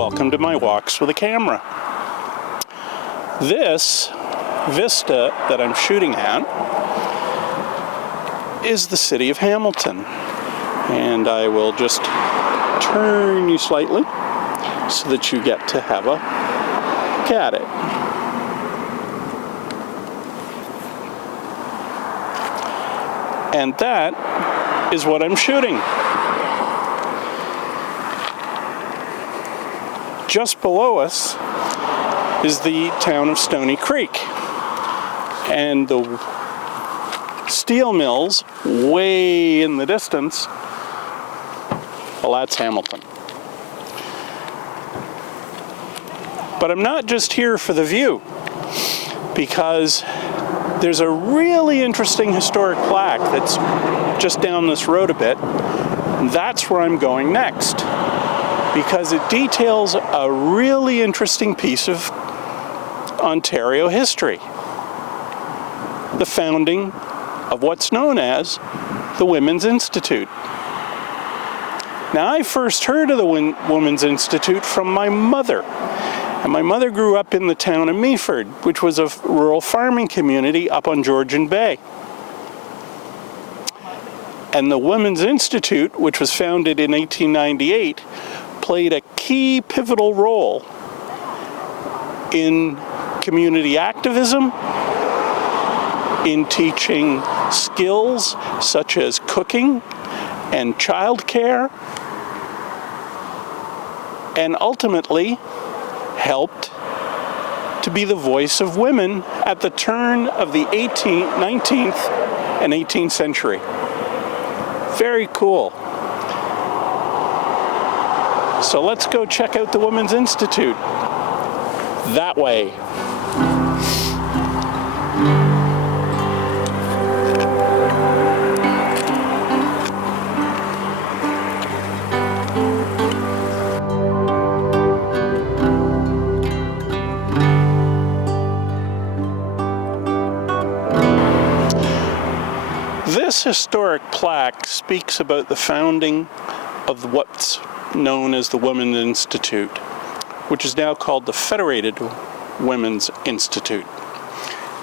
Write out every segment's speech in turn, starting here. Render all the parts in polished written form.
welcome to my walks with a camera. This vista that I'm shooting at is the city of Hamilton. And I will just turn you slightly so that you get to have a look at it. And that is what I'm shooting. Just below us is the town of Stoney Creek. And the steel mills way in the distance, well, that's Hamilton. But I'm not just here for the view, because there's a really interesting historic plaque that's just down this road a bit. And that's where I'm going next, because it details a really interesting piece of Ontario history. The founding of what's known as the Women's Institute. Now, I first heard of the Women's Institute from my mother. And my mother grew up in the town of Meaford, which was a rural farming community up on Georgian Bay. And the Women's Institute, which was founded in 1898, played a key pivotal role in community activism, in teaching skills such as cooking and childcare, and ultimately helped to be the voice of women at the turn of the 19th and 18th century. Very cool. So let's go check out the Women's Institute. That way. This historic plaque speaks about the founding of what's known as the Women's Institute, which is now called the Federated Women's Institute.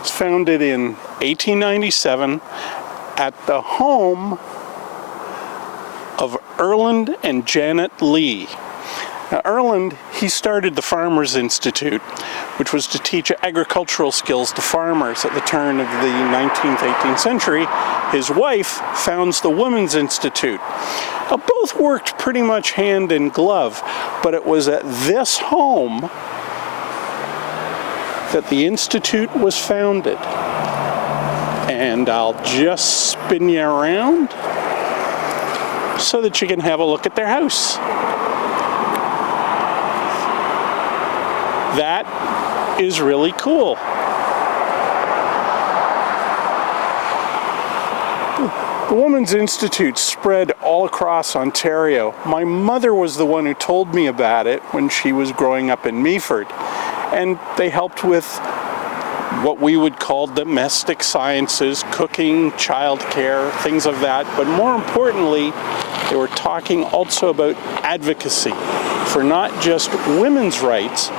It's founded in 1897 at the home of Erland and Janet Lee. Now, Erland, he started the Farmers Institute, which was to teach agricultural skills to farmers at the turn of the 19th, 18th century. His wife founds the Women's Institute. Now, both worked pretty much hand in glove, but it was at this home that the Institute was founded. And I'll just spin you around so that you can have a look at their house. That is really cool. The Women's Institute spread all across Ontario. My mother was the one who told me about it when she was growing up in Meaford. And they helped with what we would call domestic sciences, cooking, childcare, things of that. But more importantly, they were talking also about advocacy for not just women's rights,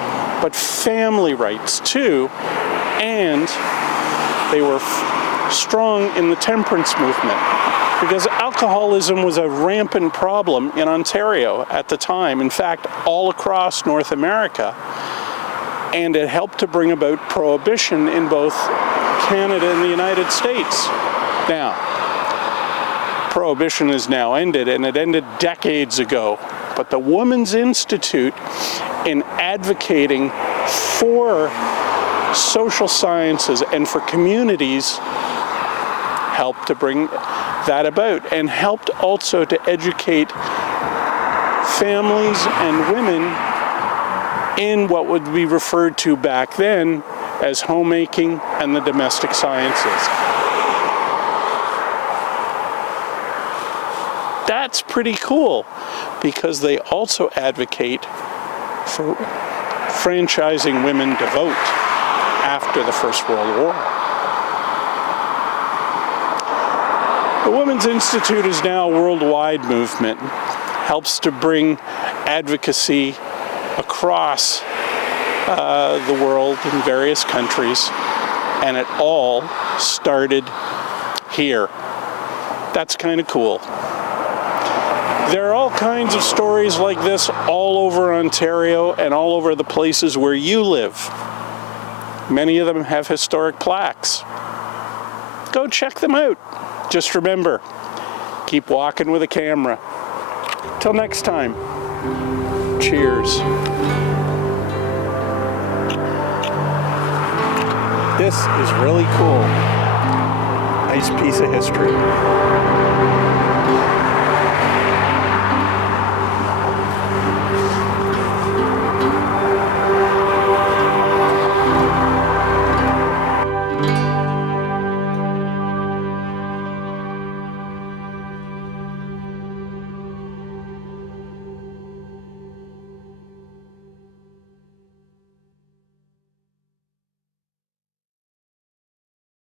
but family rights too. And they were strong in the temperance movement, because alcoholism was a rampant problem in Ontario at the time. In fact, all across North America. And it helped to bring about prohibition in both Canada and the United States. Now, prohibition is now ended, and it ended decades ago. But the Women's Institute, in advocating for social sciences and for communities, helped to bring that about, and helped also to educate families and women in what would be referred to back then as homemaking and the domestic sciences. That's pretty cool, because they also advocate for franchising women to vote after the First World War. The Women's Institute is now a worldwide movement, helps to bring advocacy across the world in various countries, and it all started here. That's kind of cool. There are all kinds of stories like this all over Ontario and all over the places where you live. Many of them have historic plaques. Go check them out. Just remember, keep walking with a camera. Till next time, cheers. This is really cool. Nice piece of history.